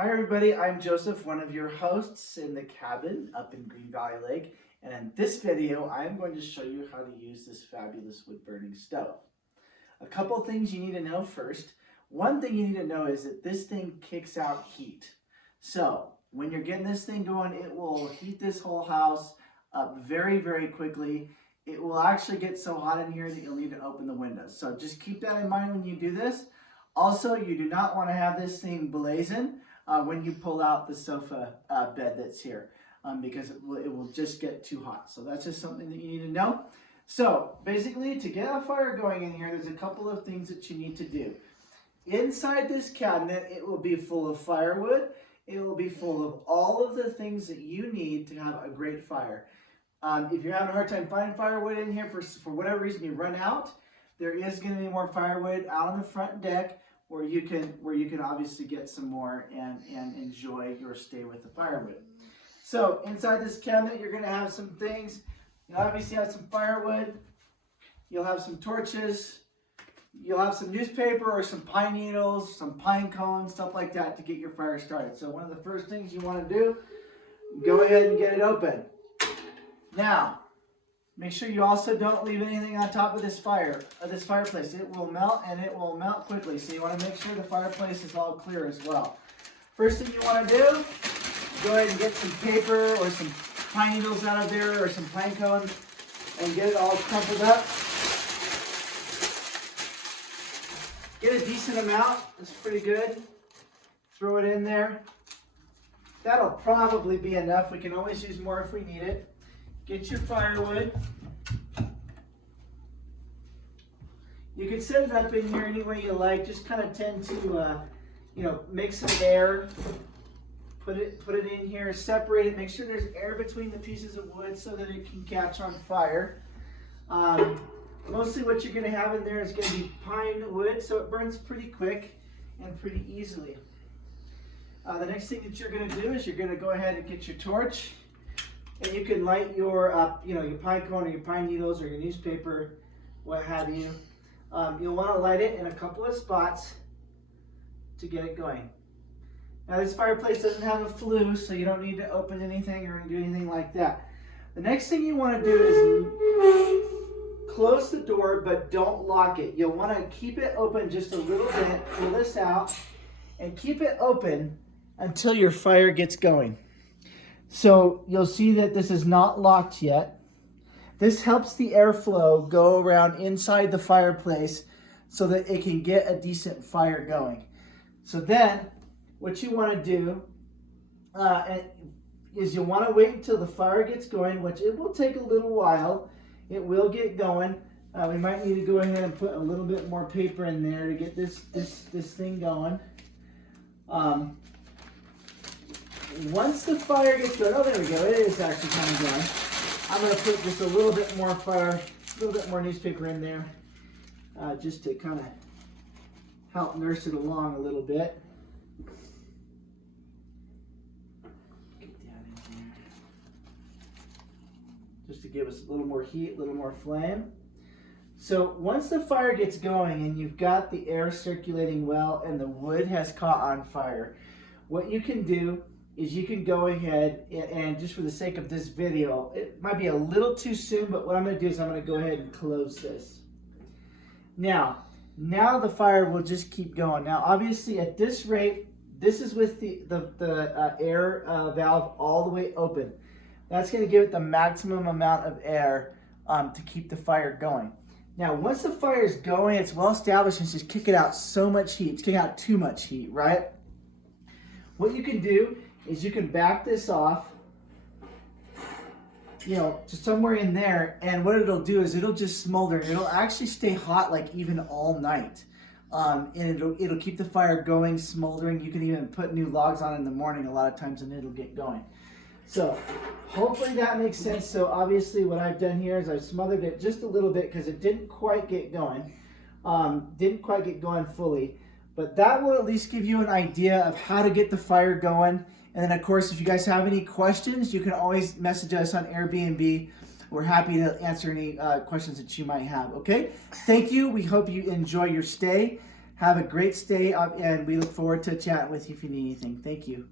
Hi everybody, I'm Joseph, one of your hosts in the cabin up in Green Valley Lake, and in this video I'm going to show you how to use this fabulous wood burning stove. A couple things you need to know first. One thing you need to know is that this thing kicks out heat. So when you're getting this thing going, it will heat this whole house up very quickly. It will actually get so hot in here that you'll need to open the windows. So just keep that in mind when you do this. Also, you do not want to have this thing blazing when you pull out the sofa bed that's here because it will just get too hot. So that's just something that you need to know. So basically, to get a fire going in here, there's a couple of things that you need to do. Inside this cabinet, it will be full of firewood. It will be full of all of the things that you need to have a great fire. If you're having a hard time finding firewood in here for whatever reason you run out, there is going to be more firewood out on the front deck where you can obviously get some more and enjoy your stay with the firewood. So inside this cabinet, you're going to have some things. You obviously have some firewood. You'll have some torches. You'll have some newspaper or some pine needles, some pine cones, stuff like that to get your fire started. So one of the first things you want to do, go ahead and get it open. Now, make sure you also don't leave anything on top of this fireplace. It will melt, and it will melt quickly. So you want to make sure the fireplace is all clear as well. First thing you want to do, go ahead and get some paper or some pine needles out of there or some pine cones and get it all crumpled up. Get a decent amount. That's pretty good. Throw it in there. That'll probably be enough. We can always use more if we need it. Get your firewood. You can set it up in here any way you like. Just kind of tend to, make some air. Put it in here. Separate it. Make sure there's air between the pieces of wood so that it can catch on fire. Mostly what you're going to have in there is going to be pine wood, so it burns pretty quick and pretty easily. The next thing that you're going to do is you're going to go ahead and get your torch. And you can light your, your pine cone or your pine needles or your newspaper, what have you. You'll want to light it in a couple of spots to get it going. Now this fireplace doesn't have a flue, so you don't need to open anything or do anything like that. The next thing you want to do is close the door, but don't lock it. You'll want to keep it open just a little bit, pull this out, and keep it open until your fire gets going. So you'll see that this is not locked yet. This helps the airflow go around inside the fireplace so that it can get a decent fire going. So then what you want to do is you want to wait until the fire gets going, which it will take a little while. It will get going. We might need to go ahead and put a little bit more paper in there to get this thing going. Once the fire gets going, oh, there we go. It is actually kind of going. I'm going to put just a little bit more newspaper in there, just to kind of help nurse it along a little bit. Get that in there. Just to give us a little more heat, a little more flame. So once the fire gets going and you've got the air circulating well and the wood has caught on fire, what you can do is you can go ahead and just for the sake of this video, it might be a little too soon, but what I'm going to do is I'm going to go ahead and close this. Now the fire will just keep going. Now obviously at this rate, this is with the air valve all the way open. That's going to give it the maximum amount of air to keep the fire going. Now once the fire is going, it's well established, it's just kicking out so much heat. It's kicking out too much heat, right? What you can do is you can back this off, to somewhere in there, and what it'll do is it'll just smolder. It'll actually stay hot like even all night, and it'll keep the fire going, smoldering. You can even put new logs on in the morning a lot of times, and it'll get going. So hopefully that makes sense. So obviously what I've done here is I've smothered it just a little bit because it didn't quite get going, fully. But that will at least give you an idea of how to get the fire going. And then, of course, if you guys have any questions, you can always message us on Airbnb. We're happy to answer any questions that you might have, okay? Thank you. We hope you enjoy your stay. Have a great stay, and we look forward to chatting with you if you need anything. Thank you.